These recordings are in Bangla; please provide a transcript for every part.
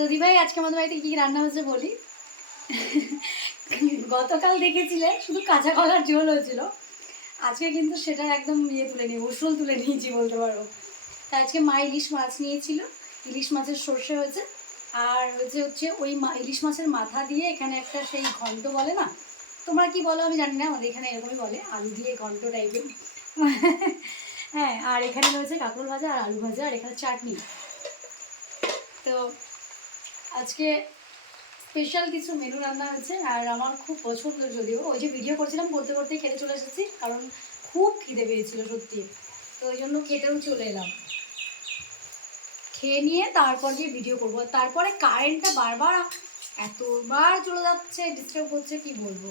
তো দিভাই আজকে আমাদের বাড়িতে কী রান্না হচ্ছে বলি। গতকাল দেখেছিলে শুধু কাঁচা কলার ঝোল হয়েছিল, আজকে কিন্তু সেটা একদম তুলে নিই, উসুল তুলে নিয়েছি বলতে পারো। তা আজকে মা ইলিশ মাছ নিয়েছিল, ইলিশ মাছের সর্ষে হয়েছে, আর হচ্ছে ওই ইলিশ মাছের মাথা দিয়ে এখানে একটা সেই ঘন্ট বলে না, তোমরা কি বলো আমি জানি না, আমাদের এখানে এরকমই বলে, আলু দিয়ে ঘন্ট টাইপের। হ্যাঁ, আর এখানে রয়েছে কাঁকরোল ভাজা আর আলু ভাজা, আর এখানে চাটনি। তো আজকে স্পেশাল কিছু মেনু রান্না হচ্ছে, আর আমার খুব পছন্দ, যদিও ওই যে ভিডিও করছিলাম করতে করতেই খেতে চলে এসেছি, কারণ খুব খিদে পেয়েছিল সত্যি, তো ওই জন্য খেতেও চলে এলাম। খেয়ে নিয়ে তারপর গিয়ে ভিডিও করবো। তারপরে কারেন্টটা বারবার এতবার চলে যাচ্ছে, ডিস্টার্ব হচ্ছে, কি বলবো।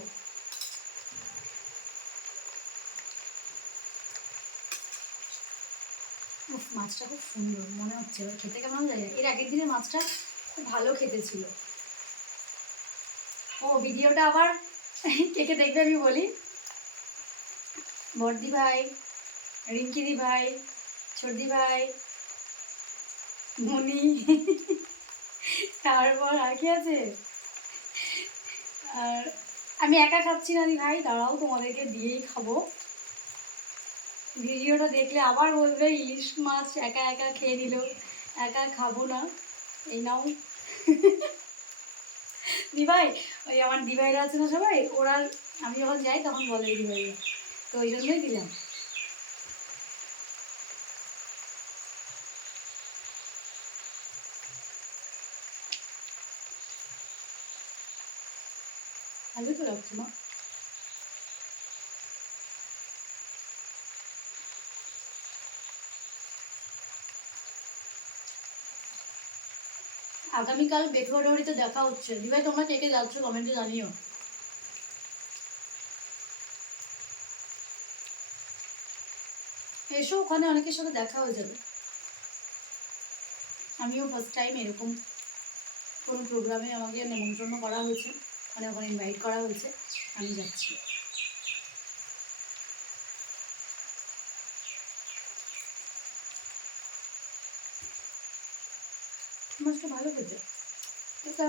মাছটা খুব সুন্দর মনে হচ্ছে, এবার খেতে কেমন যায়। এর আগের দিনে মাছটা খুব ভালো খেতে ছিল। ও ভিডিওটা আবার কে কে দেখবে আমি বলি। বর্দি ভাই, রিঙ্কিদি ভাই, ছোটদি ভাই, মনি, তারপর আর কি আছে, আর আমি একা খাচ্ছি না দি ভাই, দাঁড়াও তোমাদেরকে দিয়েই খাবো। ভিডিওটা দেখলে আবার বলবে ইলিশ মাছ একা একা খেয়ে নিল, একা খাবো না, এই নাও। দিভাই, ওই আমার দিভাইরা আছে না সবাই, ওরা আমি যখন যাই তখন বলে দিভাইরা, তো ওই জন্যই দিলাম। ভালো তো লাগছে না। আগামীকাল বেথুয়াডাহরিতে দেখা হচ্ছে। দিভাই তোমরা কে কে যাচ্ছ কমেন্টে জানিও। এসো, ওখানে অনেকের সাথে দেখা হয়ে যাবে। আমিও ফার্স্ট টাইম এরকম কোনো প্রোগ্রামে আমাকে নেমন্ত্রণ করা হয়েছে, মানে ওখানে ইনভাইট করা হয়েছে, আমি যাচ্ছি। মাছটা ভালো খেতে, এটা